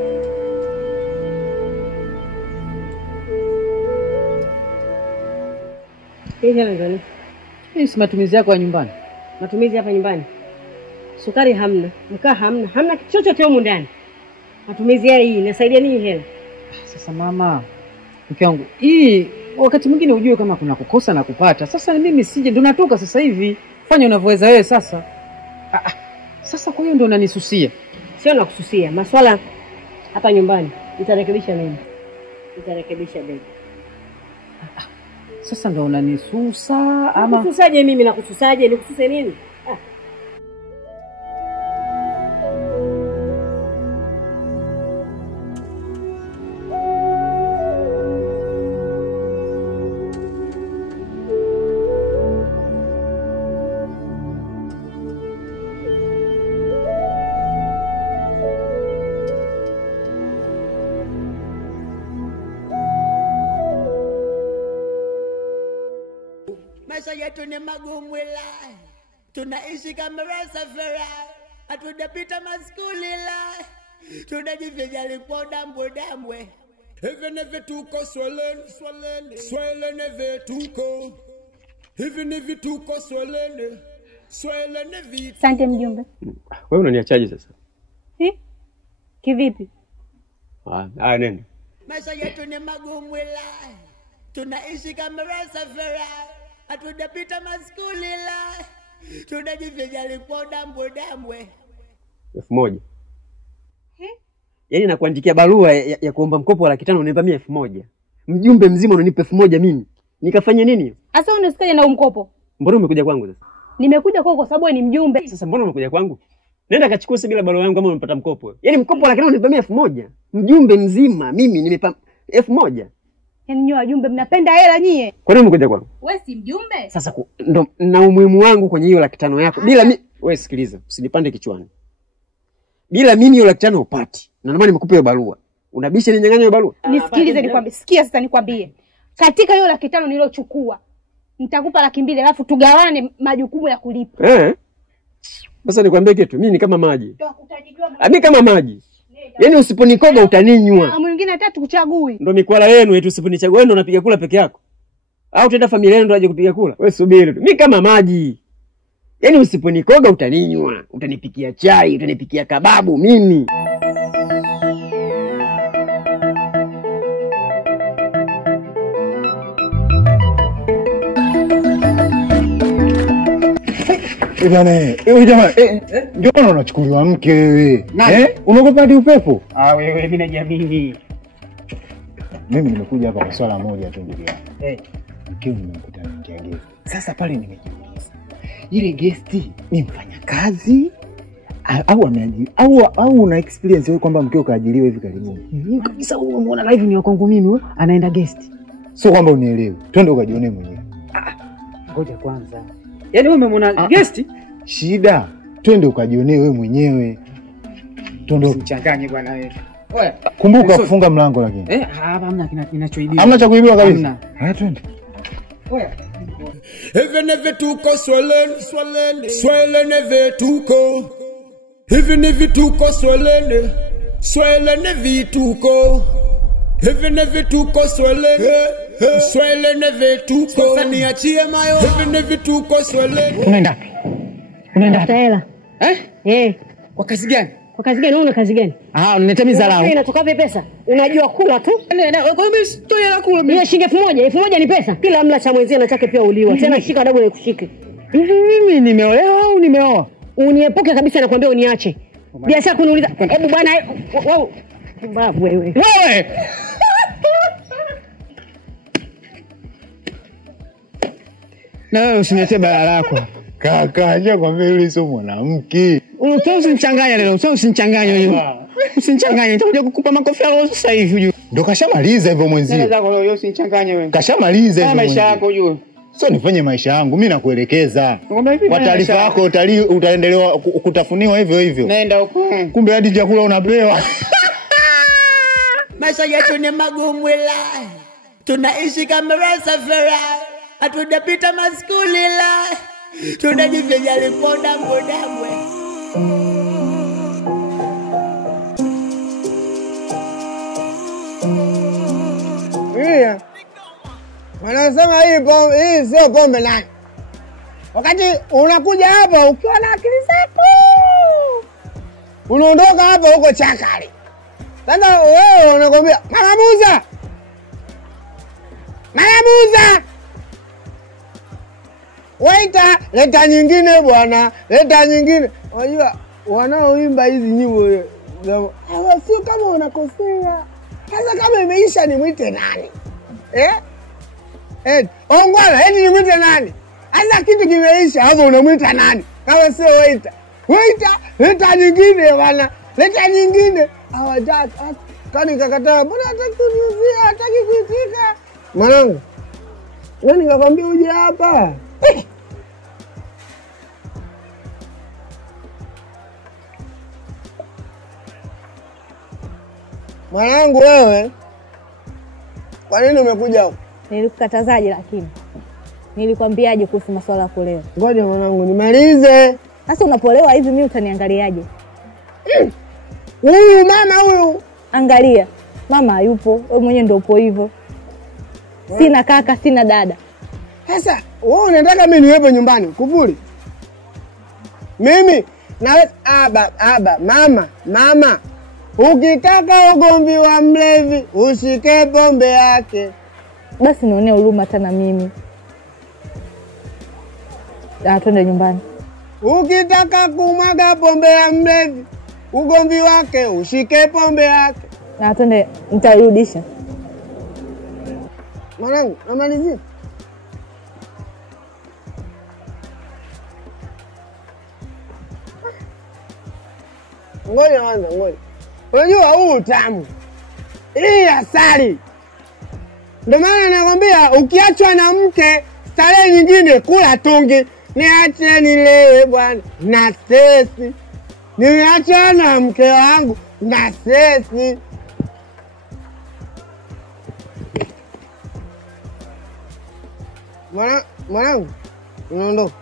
Hela ngani? Hii si matumizi yako ya nyumbani. Matumizi hapa nyumbani. Sukari hamna, mkaa hamna, hamna kitu chochote humu ndani. Matumizi ya hii inasaidia nini hela? Sasa mama, mke wangu, hii wakati mwingine ujue kama kuna kukosa na kupata. Sasa mimi sije ndo natoka sasa hivi. Fanya unavyoweza wewe sasa. Sasa kwa hiyo ndo unanisusia. Sio nakususia. Maswala hapa nyumbani nitarekebisha mimi. Nitarekebisha baby. Sasa ndo unanisusa ama kususaje mimi na kususaje? Nikususe nini? Maisha yetu ni magumu la, tunaishi kama safari, hatujapita maskuli la, tunajivijali kwa dambwe. Even if tuko swelene vetuko. Even if tuko swelene vitu. Asante mjumbe. Wewe unaniachaje sasa? Kivipi? Nenda. Maisha yetu ni magumu la, tunaishi kama safari, hatujapita maskuli la, tunajivijali kwa dambwe. 1000. Yaani nakuandikia barua ya kuomba mkopo wa 500 unipa 1000. Mjumbe mzima unanipa 1000 mimi. Nikafanya nini? Asa unasikaje na mkopo? Mbona umekuja kwangu sasa? Nimekuja kwako kwa sababu ni mjumbe. Sasa mbona umekuja kwangu? Nenda kachukua bila barua yangu kama unapata mkopo. Yaani mkopo wa 500 unipa 1000. Mjumbe mzima mimi nimepa 1000. Yaani nyinyi wajumbe mnapenda hela nyie. Kwa nini umekuja kwangu? Wewe si mjumbe? Sasa ndo na umuhimu wangu kwenye hiyo 500 yako. Bila mimi wewe sikiliza, usinipande kichwani. Bila mimi hiyo 500 upati. Na ndio maana nimekupa hiyo barua. Unabisha ninyang'anya hiyo barua? Nisikilize nikwambie. Sikia sasa nikwambie. Katika hiyo 500 nilochukua, nitakupa 200 alafu tugawane majukumu ya kulipa. Sasa nikwambie kitu, mimi ni kama maji. Mimi kama maji. Yaani usiponikoga utaninywa. Mwingine hata tukuchagui. Ndio mikwala yenu eti usiponichagua wewe ndo unapiga kula peke yako. Au tenda familia yenu ndo aje kupiga kula? Wewe subiri tu. Mimi kama maji. Yaani usiponikoga utaninywa, utanipikia chai, utanipikia kababu mimi. Bwana, wewe jamaa, ndio unachukuliwa mke wewe. Unaogopa hadi upepo? Wewe mimi najiamini. Mimi nimekuja hapa kwa swala moja tu ndugu yangu. Mkeo nimekuta nje guest. Sasa pale nimejiuliza. Ile guest ni mfanyakazi au ameajiri au una experience wewe kwamba mkeo kaajiriwa hivi karibuni? Mimi kabisa unaona live ni kwangu mimi anaenda guest. Sio kwamba unielewe. Twende ukajione mwenyewe. Ngoja kwanza. Yaani wewe umemwona guest? Shida. Twende ukajionee wewe mwenyewe. Twende usichanganye bwana wewe. Oya, kumbuka kufunga mlango lakini. Hapa hamna kinachoibiwa. Hamna cha kuibiwa kabisa. Twende. Oya. Even if tuko swelene vetuko. Even if tuko swelene vituko. Even if tuko swelene vetuko. Sasa niachie mayo. Even if tuko swelene. Unaenda hela. Kwa kazi gani? Kwa kazi gani? Una kazi gani? Unaleta mizalao. Inatoka wapi pesa? Unajua kula tu. Kwa hiyo sio hela kula mimi. Hiyo shilingi 1000. 1000 ni pesa. Kila mla cha mwenzie na chake pia uliwa. Tena shika adabu na kushike. Hivi mimi nimeolewa au nimeoa? Uniepuke kabisa nakwambia uniache. Biashara kuniuliza. Hebu bwana wewe. Babu wewe. Wewe. Na wewe usiniletee balaa lako. Kaka, acha kwambia yule sio mwanamke. Usinichanganye leo, usinichanganye wewe. Usinichanganye, nitakuja kukupa makofi leo sasa hivi ujue. Ndio kashamaliza hivyo mwenzio. Sasa zako leo usinichanganye wewe. Kashamaliza hivyo. Maisha yako ujue. Sio nifanye maisha yangu, mimi nakuelekeza. Kwa taarifa yako utaendelea kutafuniwa hivyo hivyo. Nenda huko. Kumbe hadi chakula unapewa. Maisha yetu ni magumu la, tunaishi kama safari, hatujapita maskuli la, tunajivijali kwa dambwe. Iya. Wanasema hii sio pombe nani. Wakati unakuja hapa ukiwa na akili zako. Unaondoka hapa huko chakari. Sasa wewe unakwambia, "Mama Musa! Mama Musa! Waita, leta nyingine bwana, leta nyingine." Unajua wanaoimba hizi nyimbo hawa sio kama unakosea. Sasa kama imeisha nimwite nani? Ongwala, nimwite nani? Hata kitu kimeisha hapo unamwita nani? Kama sio waita. Waita, leta nyingine bwana. Leta nyingine. Hawajaki. Kani kakataa, mbona hataki kuniuzia, hataki kuitika? Mwanangu. Nani nikakwambia uje hapa? Mwanangu wewe. Kwa nini umekuja huko? Nilikukatazaje lakini? Nilikwambiaje kuhusu masuala ya kulewa? Ngoja mwanangu nimalize. Sasa unapolewa hivi mimi utaniangaliaje? Huyu mama huyu. Angalia. Mama hayupo, wewe mwenyewe ndio upo hivyo. Sina kaka, sina dada. Sasa wewe unataka mimi niwepo nyumbani kuvuli? Mimi na mama. Ukitaka ugomvi wa mlevi, ushike pombe yake. Basi nione huruma hata na mimi. Twende nyumbani. Ukitaka kumwaga pombe ya mlevi, ugomvi wake, ushike pombe yake. Twende, nitarudisha. Mwanangu, namalizia. Ngoja. Unajua huu utamu. Hii asali. Ndio maana nakwambia ukiachwa na mke, starehe nyingine kula tungi. Niache nilewe bwana. Na sesi. Nimeachwa na mke wangu na sesi. Mwanangu, unaondoka.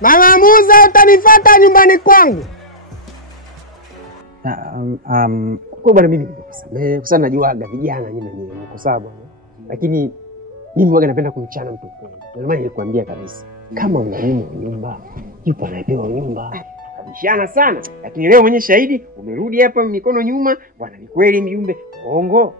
Mama Musa utanifuata nyumbani kwangu. Kwa bwana mimi nikusamehe. Kwa sababu najuaga vijana nyinyi mko sawa bwana. Lakini mimi waga napenda kumchana mtu kweli. Ndio maana nilikwambia kabisa. Kama unanyima nyumba, yupo anapewa nyumba. Kabishana sana. Lakini leo mwenye shahidi umerudi hapa mikono nyuma, bwana ni kweli mjumbe Kongo.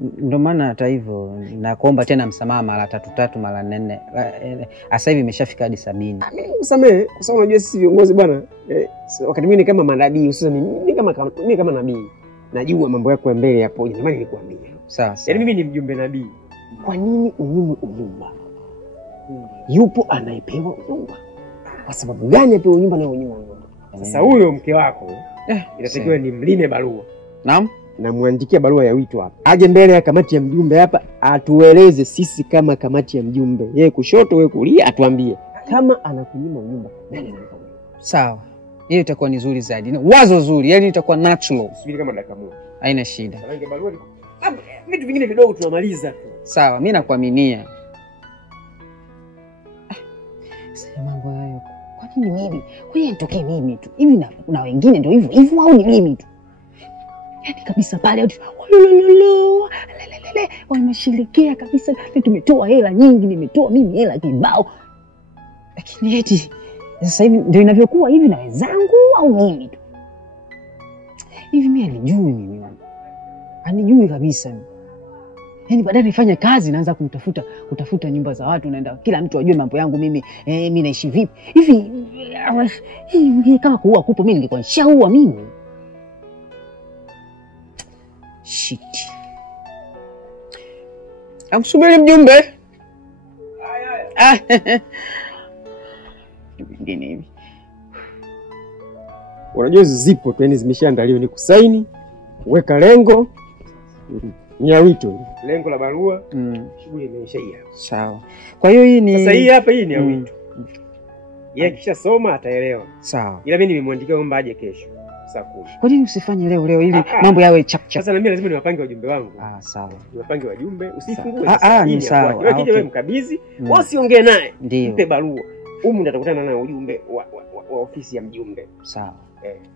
Ndio maana hata hivyo nakuomba tena msamaha mara 3 mara 4. Sasa hivi imeshafika hadi 70. Mimi nikusamehe kwa sababu unajua sisi viongozi bwana, wakati mwingine kama manabii, hususan mimi kama nabii. Najua mambo yako ya mbele hapo, ndio maana nilikwambia. Sawa. Yaani mimi ni mjumbe nabii. Kwa nini unyime nyumba? Yupo anayepewa nyumba. Kwa sababu gani apewe nyumba na unyime nyumba? Sasa huyo mke wako inatakiwa ni mlime barua. Naam. Na muandikia barua ya wito hapa. Aje mbele ya kamati ya mjumbe hapa atueleze sisi kama kamati ya mjumbe. Yeye kushoto wewe kulia atuambie kama anakunyima nyumba nani anafanya. Sawa. Hiyo itakuwa ni nzuri zaidi. Wazo zuri, yani itakuwa natural. Subiri kama dakika moja. Haina shida. Rangi barua ni vitu vingine vidogo tunamaliza tu. Sawa, mimi nakuaminia. Sasa mambo hayo. Kwa nini mimi? Kwa nini nitokee mimi tu? Hivi na wengine ndio hivyo au ni mimi tu? Yaani kabisa pale watu wameshirikia kabisa. Tumetoa hela nyingi, nimetoa mimi hela kibao. Lakini eti sasa hivi ndio inavyokuwa hivi na wenzangu au mimi tu? Hivi mimi alijui mimi. Anijui kabisa. Yaani baadaye nifanya kazi naanza kutafuta nyumba za watu, naenda kila mtu ajue mambo yangu mimi, mimi naishi vipi. Hivi kama kuua kupo mimi ningekuwa nishaua mimi. Shit. Amsubiri mjumbe. Ngine hivi. Unajua zipo tu, yani zimeshaandaliwa ni kusaini, weka lengo, ni wito. Lengo la barua, shughuli imeishaia. Sawa. Kwa hiyo hii ni sasa hii hapa hii ni wito. Yeye kisha soma ataelewa. Sawa. Ila mimi nimemwandikia kwamba aje kesho saa 10. Kwa nini usifanye leo ili mambo yawe chap chap? Sasa na mimi lazima niwapange wajumbe wangu. Sawa. Niwapange wajumbe, usifungue sasa. Ni sawa. Wewe kija wewe mkabidhi, wasiongee naye. Mpe barua. Humu nitakutana naye ujumbe wa ofisi ya mjumbe. Sawa.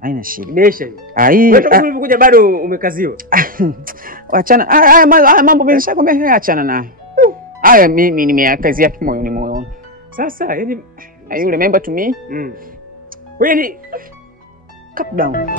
Haina shida. Imeisha hiyo. Hii Wewe tangu ulivyokuja bado umekaziwa. achana haya mambo mimi nishakwambia achana naye. Haya mimi nimeyakazia kimoyoni moyoni. Sasa yani you remember to me? Wewe ni calm down.